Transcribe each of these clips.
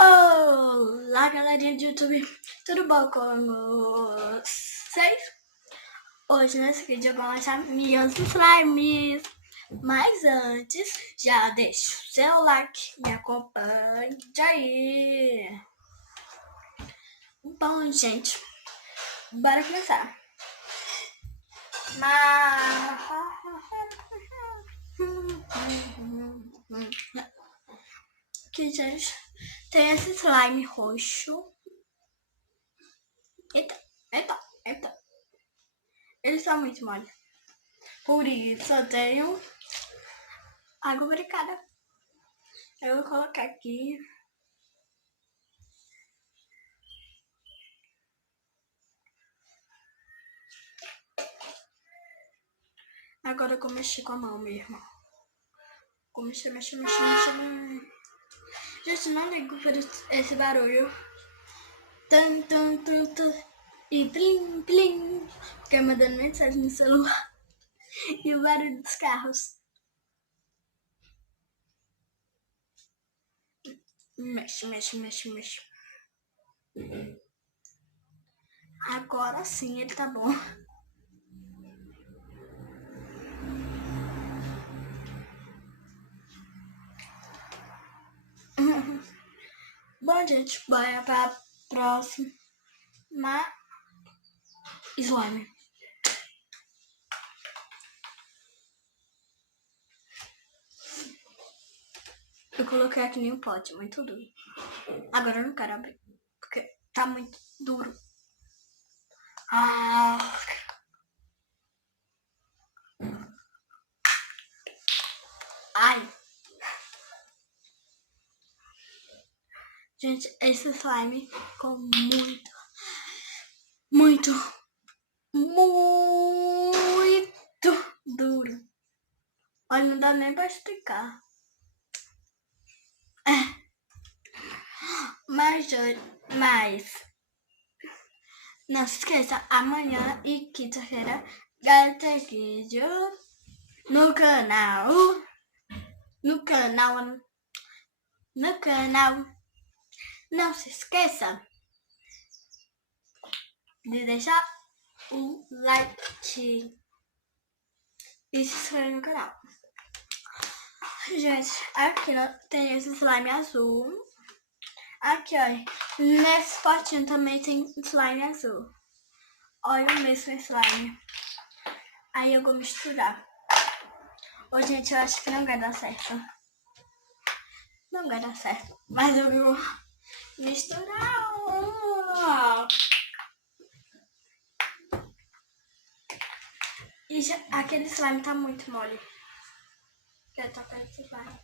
Olá, galerinha do YouTube, tudo bom com vocês? Hoje nesse vídeo eu vou mostrar meus slimes. Mas antes, já deixa o seu like, me acompanhe aí. Bom, gente, bora começar. Aqui, gente, tem esse slime roxo. Eita. Ele está muito mole. Por isso eu tenho água brincada. Eu vou colocar aqui. Agora eu vou mexer com a mão mesmo. Vou mexer. Gente, não ligo por esse barulho. Tum, tum, tum, tum. E plim, plim. Fiquei mandando mensagem no celular. E o barulho dos carros. Mexe. Agora sim ele tá bom. Bom, gente, bora pra próxima slime. Eu coloquei aqui em um pote, muito duro. Agora eu não quero abrir, porque tá muito duro. Ai. Gente, esse slime ficou muito duro. Olha, não dá nem pra explicar. Mas não se esqueça, amanhã e quinta-feira vai ter vídeo no canal. Não se esqueça de deixar um like e se inscrever no canal. Gente, aqui tem esse slime azul. Aqui, olha, nesse potinho também tem slime azul. Olha o mesmo slime. Aí eu vou misturar. Ô, gente, eu acho que não vai dar certo. Não vai dar certo. Mas eu vou misturar. E já, aquele slime tá muito mole. Quero tocar esse slime.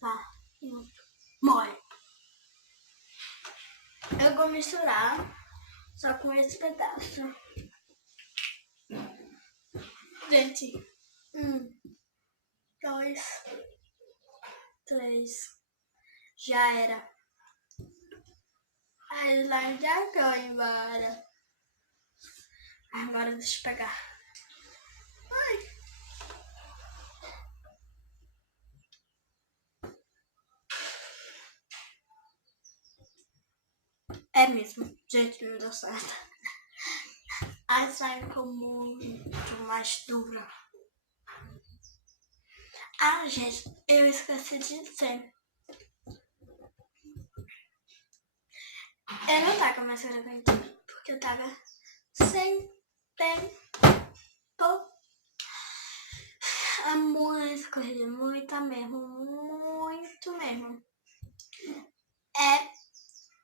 Tá muito mole. Eu vou misturar só com esse pedaço. Gente, 1, 2, 3. Já era. A slime já foi embora. Agora deixa eu pegar. Ai. É mesmo. Gente, não deu certo. A slime ficou muito mais dura. Ah, gente, eu esqueci de dizer. Eu não tava mais gravando porque eu tava sem tempo. É muita corrida, muito mesmo.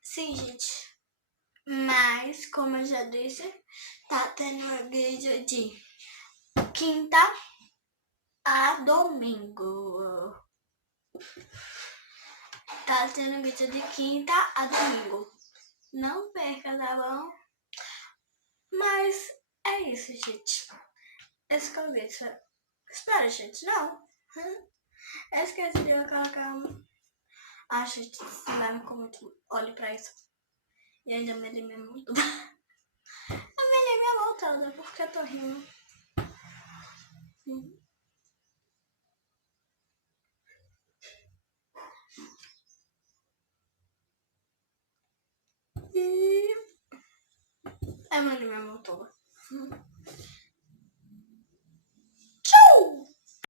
Sim, gente. Mas, como eu já disse, tá tendo vídeo de quinta a domingo. Tá tendo vídeo de quinta a domingo. Não perca, tá bom? Mas é isso, gente. Esse que é o vídeo. Espera, gente, não. Eu esqueci de colocar gente, não ficou muito. Olhe pra isso. E ainda me limei muito. Eu me limei a mão toda porque eu tô rindo. E... É, mano, minha mão toda.